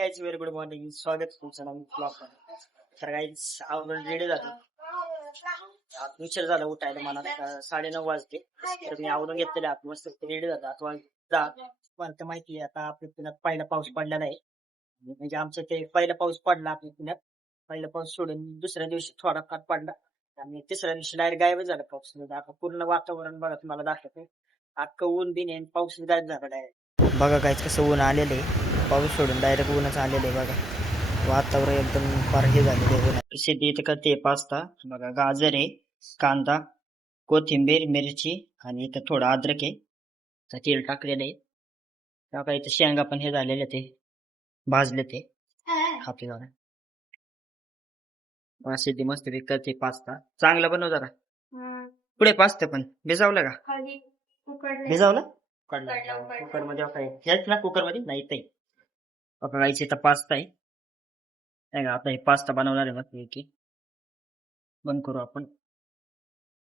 Guys very good morning. स्वागत तुमचं नवीन blog. तर गाईज आवरून रेडी झालो. आता उशीर झाला उठायला मला 9:30 वाजते. तर मी आवरून घेतलेले आत मस्त रेडी झालो. आता मला तर माहिती आहे आता आपल्या पुण्यात पहिला पाऊस पडलेला आहे. म्हणजे आमचं ते पहिला पाऊस पडला आपल्या पुण्यात. पहिला पाऊस सोडून दुसऱ्या दिवशी थोडा फार पडला आणि तिसऱ्या दिवशी डायरेक्ट गायबच झाला पाऊस. आता पूर्ण वातावरण बघा तुम्हाला दाखवते. अख्खं ऊन बिन आहे पाऊस गायब झाला डायरेक्ट. बघा काय कसं ऊन आलेलं आहे. पाऊस सोडून डायरेक्ट ऊनच आलेलं आहे बघा. वातावरण एकदम फार हे झालेलं आहे. शेती इथं करते पास्ता बघा. गाजर आहे, कांदा, कोथिंबीर, मिरची आणि इथं थोडं अद्रक आहे. तेल टाकलेलं आहे. बघा इथं शेंगा पण हे झालेले ते भाजले ते आपल्याला शेती मस्त करते पास्ता. चांगला बनव जरा. पुढे पास्ता पण भिजावलं का? भिजावलं कुकर मध्ये याच ना कुकर मध्ये नाही ते बघायचे तर पास्ता आहे. आता हे पास्ता बनवणार आहे मग की बंद करू आपण.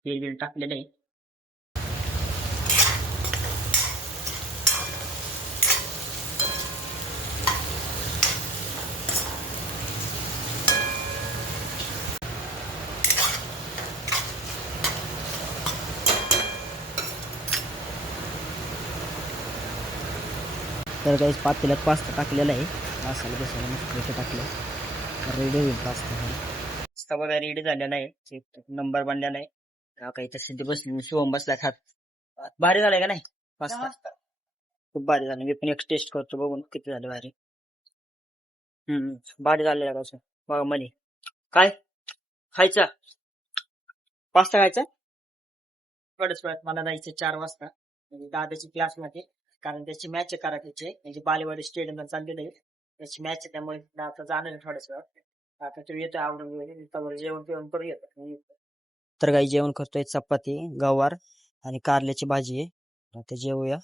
तेल बिल टाकलेलं आहे. तर काही पातेल्यात पास्ता टाकलेला आहे. मसाला बसायला मस्त टाकलं रेडी होईल पास्ता. बघा रेडी झालेला आहे. नंबर बनलेला आहे. काही तसे बसली शिवम बसला खात. भारी झालाय का नाही पास्ता? खूप भारी झालं. मी पण एक टेस्ट करतो बघून किती झालं भारी. भारी झालेला कसं बघा. म्हणे काय खायचा पास्ता खायचा. थोड्याच वेळात मला जायचं 4 वाजता म्हणजे दादाची क्लासमध्ये. कारण त्याची मॅच करायची म्हणजे बालेवाडी स्टेडियमला चाललेलं आहे. त्याची मॅच आहे त्यामुळे आता जाणार आहे थोड्याच वेळात. आता तो येतो आवडून जेवण पिवण करू येतो. तर काही जेवण करतोय चपाती, गवार आणि कारल्याची भाजी आहे. आता जेवूया.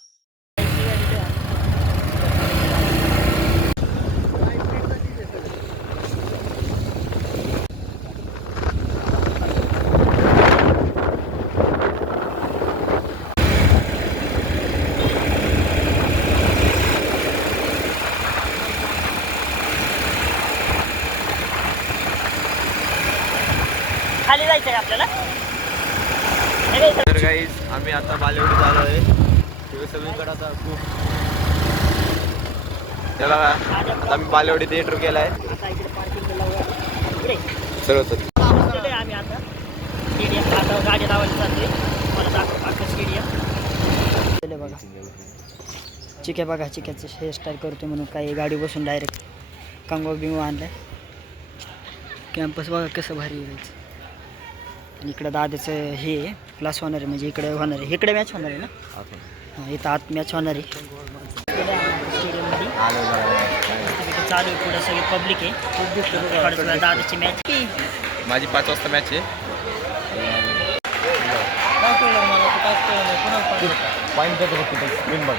खाली जायचंय आपल्याला. तर गाईज आम्ही आता बालेवाडीत आलो आहे. तिथे सगळीकडे आता खूप त्याला आता आम्ही बालेवाडीत एंटर केला आहे. आम्ही आता स्टेडियम आता गाडी लावायला चाललोय. मला दाखव स्टेडियम बघा. चिक्या बघा. चिक्याचं हेअरस्टाईल करतो म्हणून काही गाडी बसून डायरेक्ट कंगवा बिंगवा आणलाय. कॅम्पस बघा कसं भारी यायचं. आणि इकडं दादाचं हे क्लास होणार आहे म्हणजे इकडे होणार आहे. इकडे मॅच होणार आहे ना. हां इथं आत मॅच होणार आहे स्टेडियममध्ये. चालू आहे पुढे सगळी पब्लिक आहे. खूप दिसतं दादाची मॅच. माझी 5 वाजता मॅच आहे. पॉईंट देतो विन बॉल.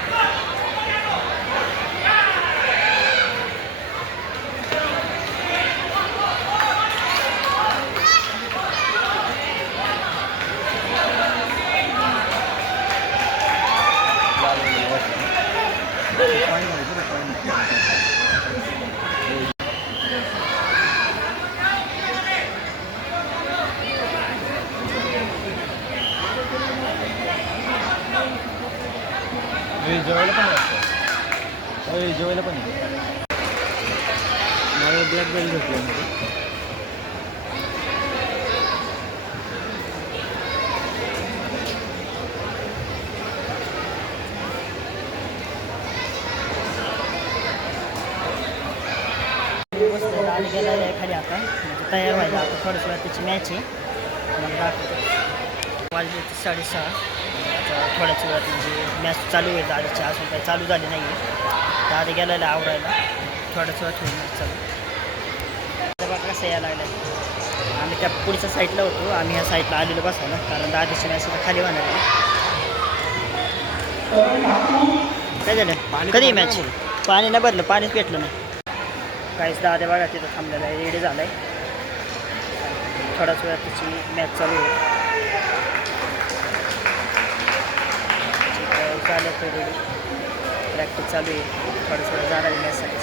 जेवायला पण जेवायला पण मला ब्लॅकबेरी घेतलं. आले गेलेलं आहे खाली आता तयार व्हायला. आता थोड्याच वेळात त्याची मॅच आहे. वाजले 6:30. थोड्याच वेळात म्हणजे मॅच चालू आहे दादाची. अजून काही चालू झाली नाही आहे. दादा गेलेला आवरायला. थोड्याच वेळात होईल मॅच चालू. बघा कसं यायला लागलं. आम्ही त्या पुढच्या साईडला होतो. आम्ही ह्या साईडला आलेलो बसायला कारण दादाची मॅच आता खाली होणार आहे. काय झालं कधी मॅच? पाणी नाही भरलं. पाणीच भेटलं नाही. काहीच दादा बघा तिथं थांबलेला आहे. रेडी झाला आहे. थोड्याच वेळात त्याची मॅच चालू आहे. चालू रेडी प्रॅक्टिस चालू आहे. थोडंसं जाणार आहे मॅचसाठी.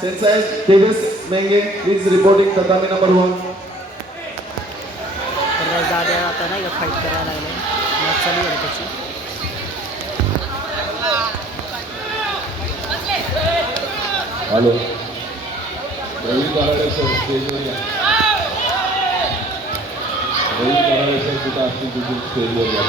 Sensei Davis Menge is reporting tatami number 1. तर दादा आता नाही का फाईट करायला लागले मॅच चालू झाली त्याची Hello. Ravi Karare sir stage वर या. Ravi Karare sir कुठं असतील तिथे stage वर या.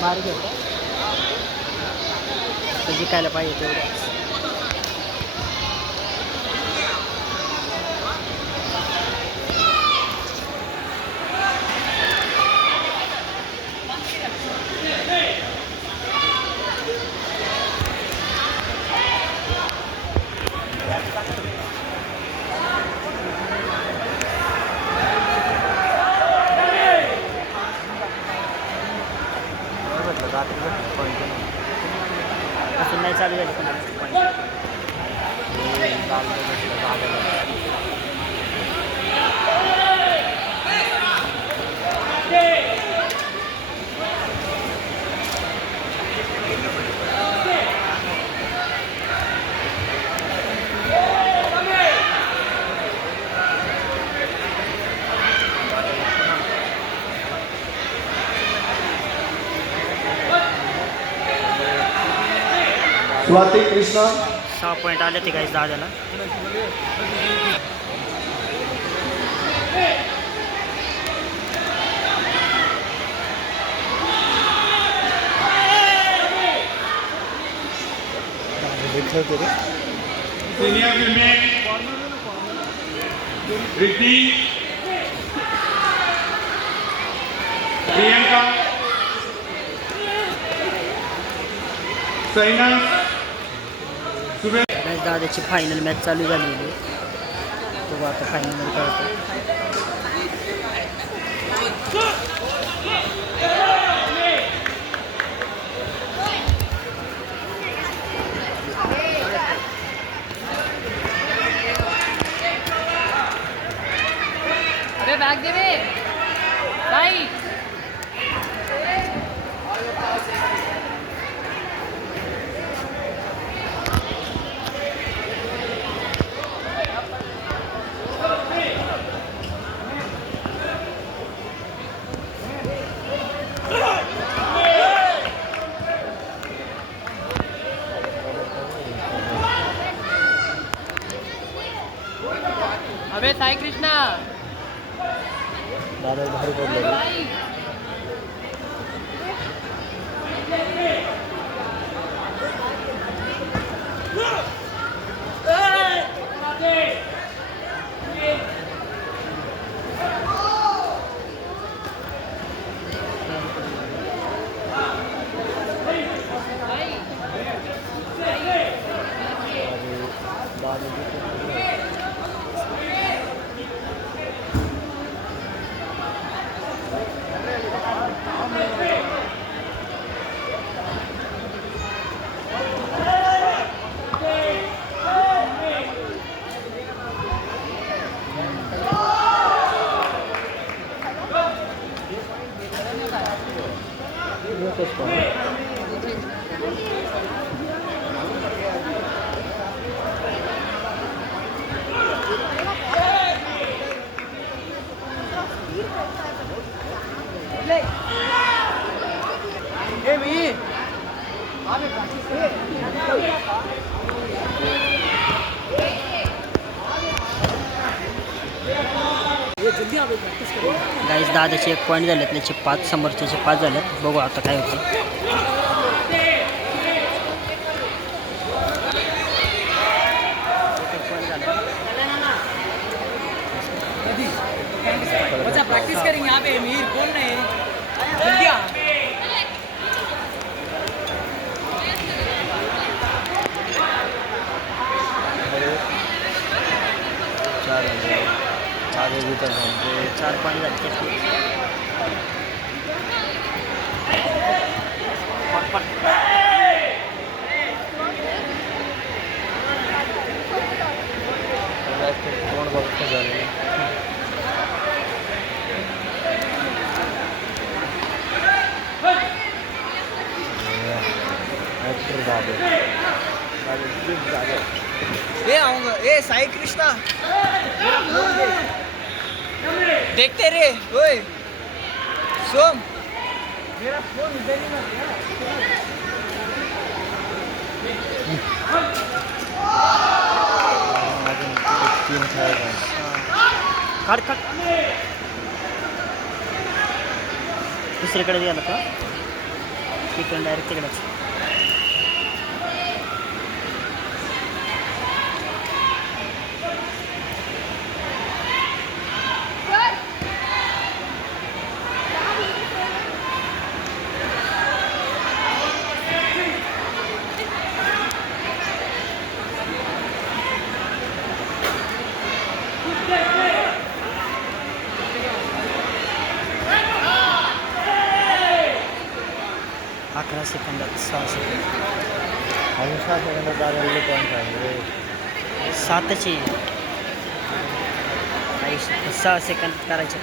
बारीक आहे तर जिंकायला पाहिजे तेवढं असं नाही चालू झालं पण Swati Krishna 6 पॉईंट आले ते काही दादाला Senior women, Riddhi, Priyanka, Saina, Suresh. दादाची फायनल मॅच चालू झालेली आहे बघू आता फायनल काय होतं अबे बैग दे बे भाई अबे साई कृष्णा दादा भारी पडले भाई गाईज दादाचे 1 पॉईंट झाले त्याचे 5 समोरच्याचे 5 झालेत बघू आता काय होते बच्चा प्रैक्टिस करेंगे यहाँ पे मीर कौन है जल्दी आ 4 पॉईंट झाले ते. पट. ए साई कृष्णा देखते रे ओए सोम काढ. दुसरीकडे गेला का तिकडून डायरेक्ट तिकडेच. अकरा सेकंदात 6 सेकंद. 7ची 6 सेकंद करायचे.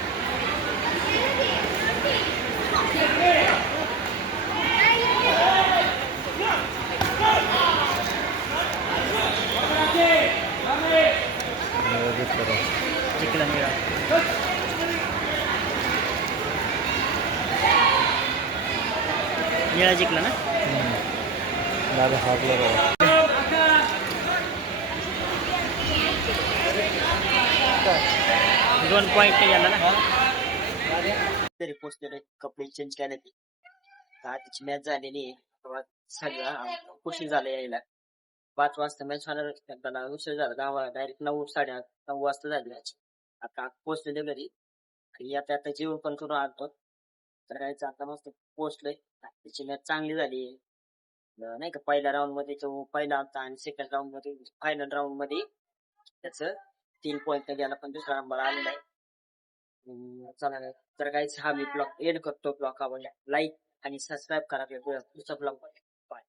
जिंकला निळा. निळा जिंकला ना. 2 पॉईंट गेला ना. तरी पोचलेले कपडे चेंज केले ती तिची मॅच झालेली आहे. सगळं खुशी झालं यायला. 5 वाजता मॅच होणार त्यांना उशीर झाला. डायरेक्ट 9 साडे 9 वाजता झाली मॅच. आता पोचलेले घरी आणि आता जेवण पण करून आणतो. तर काय आता मस्त पोचलोय. त्याची मॅच चांगली झाली नाही का. पहिल्या राऊंड मध्ये तो पहिला होता आणि सेकंड राऊंड मध्ये फायनल राऊंड मध्ये त्याच 3 पॉईंट गेला पण दुसरा नंबर आलेला आहे. चला तर काहीच हा मी ब्लॉग एंड करतो. ब्लॉग आवडला लाईक आणि सबस्क्राईब करा. दुसरा ब्लॉग बाय.